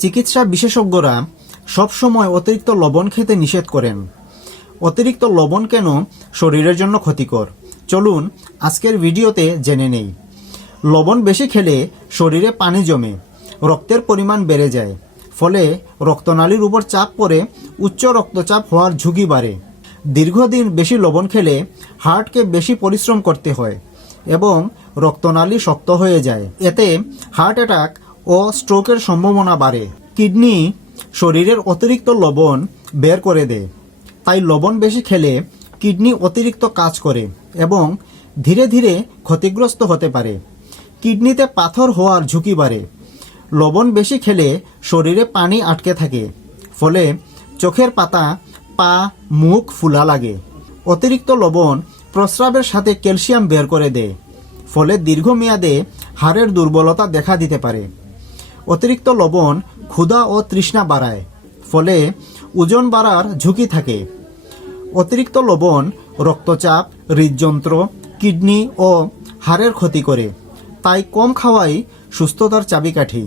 চিকিৎসা বিশেষজ্ঞরা সবসময় অতিরিক্ত লবণ খেতে নিষেধ করেন। অতিরিক্ত লবণ কেন শরীরের জন্য ক্ষতিকর, চলুন আজকের ভিডিওতে জেনে নেই। লবণ বেশি খেলে শরীরে পানি জমে রক্তের পরিমাণ বেড়ে যায়, ফলে রক্তনালীর উপর চাপ পড়ে উচ্চ রক্তচাপ হওয়ার ঝুঁকি বাড়ে। দীর্ঘদিন বেশি লবণ খেলে হার্টকে বেশি পরিশ্রম করতে হয় এবং রক্তনালী শক্ত হয়ে যায়। এতে হার্ট অ্যাটাক ও স্ট্রোকের সম্ভাবনা বাড়ে। কিডনি শরীরের অতিরিক্ত লবণ বের করে দেয়, তাই লবণ বেশি খেলে কিডনি অতিরিক্ত কাজ করে এবং ধীরে ধীরে ক্ষতিগ্রস্ত হতে পারে। কিডনিতে পাথর হওয়ার ঝুঁকি বাড়ে। লবণ বেশি খেলে শরীরে পানি আটকে থাকে, ফলে চোখের পাতা, পা, মুখ ফুলা লাগে। অতিরিক্ত লবণ প্রস্রাবের সাথে ক্যালসিয়াম বের করে দেয়, ফলে দীর্ঘমেয়াদে হাড়ের দুর্বলতা দেখা দিতে পারে। অতিরিক্ত লবণ ক্ষুধা ও তৃষ্ণা বাড়ায়, ফলে ওজন বাড়ার ঝুঁকি থাকে। অতিরিক্ত লবণ রক্তচাপ, হৃদযন্ত্র, কিডনি ও হাড়ের ক্ষতি করে, তাই কম খাওয়াই সুস্থতার চাবিকাঠি।